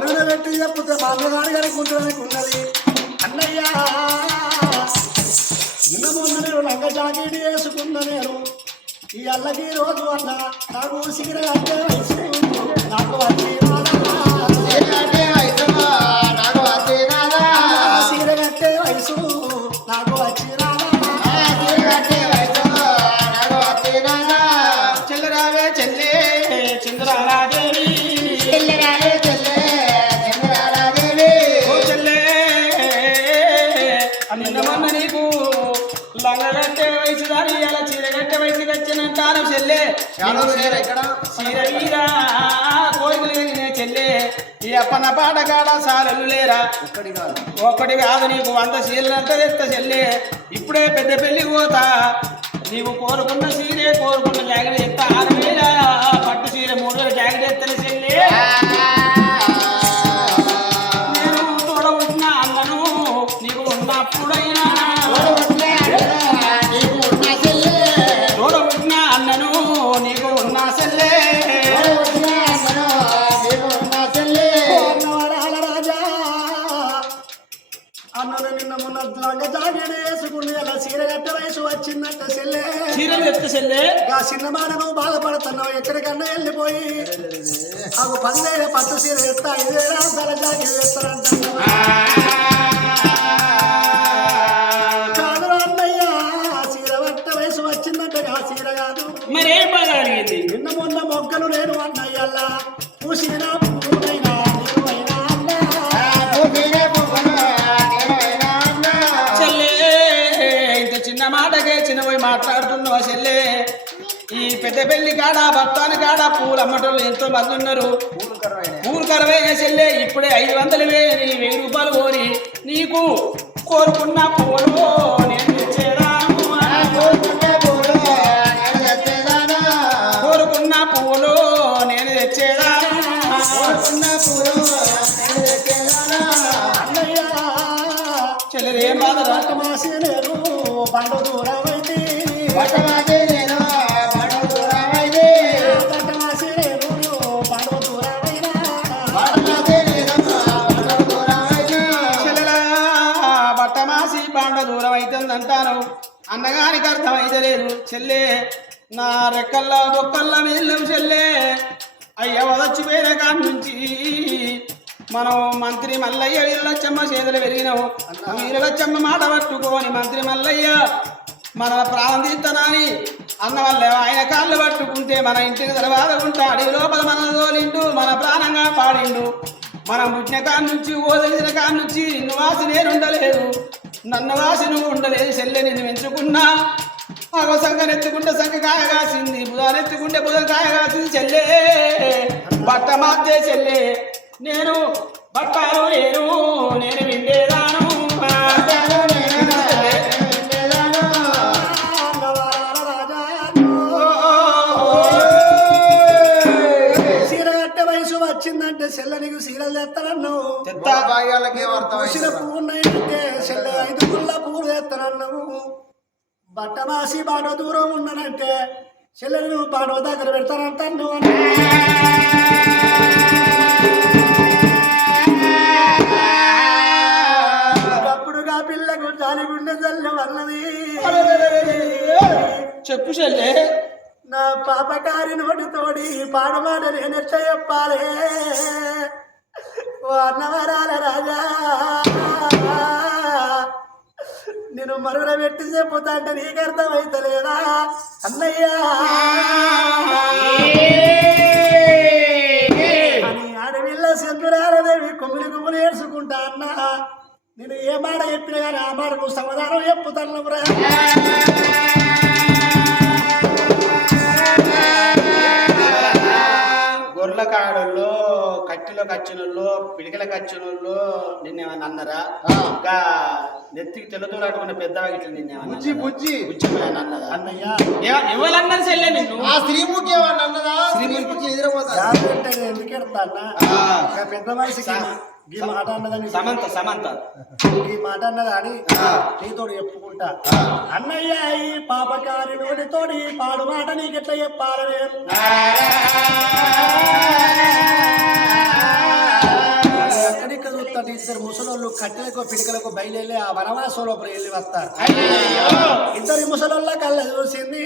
మరుగున పెట్టి చెప్తే మా అన్నగారు గారికి ఉంటుందని ఉన్నది అన్నయ్య నిన్న మొన్న నేను లంగ జాకెట్ వేసుకున్న నేను ఈ అల్లకి రోజు అన్న నాకు సిగిర అంటే నిన్న మొన్న నీకు లంగగట్టే వయసు దాని ఇలా చీరగట్టే వయసుకి వచ్చినంటాను చెల్లే. చీరవీరా కోరికలు కలిగిన చెల్లే. ఈ అప్పన పాటగాడ సాలలు లేరా? ఒక్కటి కాదు నీకు వంద చీరలంతా తెస్తా చెల్లే. ఇప్పుడే పెద్ద పెళ్ళి పోతా. నీవు కోరుకున్న చీరే కోరుకున్న జాకెట్ ఎత్తా ఆరు వేల నువ్వు బాధపడుతున్నావు ఎక్కడికన్నా వెళ్ళిపోయి. నాకు పదివేల పట్టు చీర ఎత్తా ఇదేరా ధర జాకెట్ వేస్తానంటున్నావు పూసిన పువ్వులైనా చిన్న మాటకే చిన్న పోయి మాట్లాడుతున్నావా చెల్లే? ఈ పెద్ద పెళ్ళి కాడ భక్తాని కాడ పూలు అమ్మటోళ్ళు ఎంతో మంది ఉన్నారు. పూలు కరవైన చెల్లే ఇప్పుడే ఐదు వందలు వేని వెయ్యి రూపాయలు కోరి నీకు కోరుకున్న పూలు అర్థమైతుంది అంటాను అన్నగానికి అర్థమైతే లేదు చెల్లే నా రెక్కల్ల బొక్కల్ల మేళ్ళం చెల్లే. అయ్య వదచ్చిపోయిన కాడి నుంచి. మనం మంత్రి మల్లయ్య వీరలచ్చమ్మ చేతులు పెరిగినావు వీరలచ్చమ్మ మాట పట్టుకొని మంత్రి మల్లయ్య మన ప్రాణం తీస్తానని అన్న వల్ల ఆయన కాళ్ళు పట్టుకుంటే మన ఇంటికి తర్వాత అడవి లోపల మన తోలిండు మన ప్రాణంగా పాడిండు మనం పుట్టిన కాడి నుంచి ఓదలిసిన కాడ నుంచి నివాసి నేరుండలేదు నేను ఉండలేదు నన్ను వాసి నువ్వు ఉండలేదు చెల్లె నిన్ను ఎంచుకున్నా. అగో సంఘం ఎత్తుకుంటే సంఘ కాయ కాసింది బుధాన్ని ఎత్తుకుంటే బుధం కాయ కాసింది చెల్లె. బట్ట మార్చే చెల్లె. నేను బట్టాలు నేను నేను చీరలు తెస్తానన్నావు చెత్త పూసిన పువ్వు ఉన్నాయంటే చెల్లె ఐదు పుల్ల పువ్వులు తెస్తానన్నావు బట్ట మాసి బాడో దూరం ఉన్నానంటే చెల్లెని నువ్వు బాడో దగ్గర పెడతానంటాను అప్పుడుగా పిల్లకు జాలి గుండె జల్లు వల్లది చెప్పు చెల్లె నా పాపకారి నోటితోడి పాడమాట నేనెట్ట చెప్పాలి. ఓ అన్నవరాల రాజా. నేను మరుల పెట్టి చెప్పుతా అంటే నీకు అర్థమైతలేదా? అన్నయ్యా. అని ఆడవిల్ల సెందురాలదేవి కుమిలి కొమ్మిలి ఏడ్చుకుంటా అన్న. నేను ఏ మాట చెప్పినా కానీ ఆ మాటకు సమాధానం చెప్పుతాను కట్టిలో కచ్చినోళ్ళు పిడికల కచ్చినోళ్ళు నిన్నేమన్నా అన్నరా? ఇంకా నెత్తికి తెల్లదూరాటుకున్న పెద్దవా ఇట్లా నిన్నేమన్నా బుజ్జి బుజ్జి. బుజ్జిపోయాను అన్నదా అన్నయ్య. ఎవరన్నారు చెల్లె నిన్ను? ఆ స్త్రీముఖి ఏమన్నా అన్నదా స్త్రీముఖి ఎదురపోతా. ఎందుకు ఎడతా పెద్ద మనిషికి ఈ మాట అన్నదని సమంత సమంత. ఈ మాట అన్నదా అని నీతోడు చెప్పుకుంటా. అన్నయ్య ఈ పాపకారి నోటితోడి పాడు మాట నీకెట్లా చెప్పాలి నేను తోటి ఇద్దరు ముసలోళ్ళు కట్టెలకు పిడికలకు బయలుదేరి ఆ వనవాసంలో వెళ్ళి వస్తారు. ఇద్దరు ముసలోళ్ళ కళ్ళ చూసింది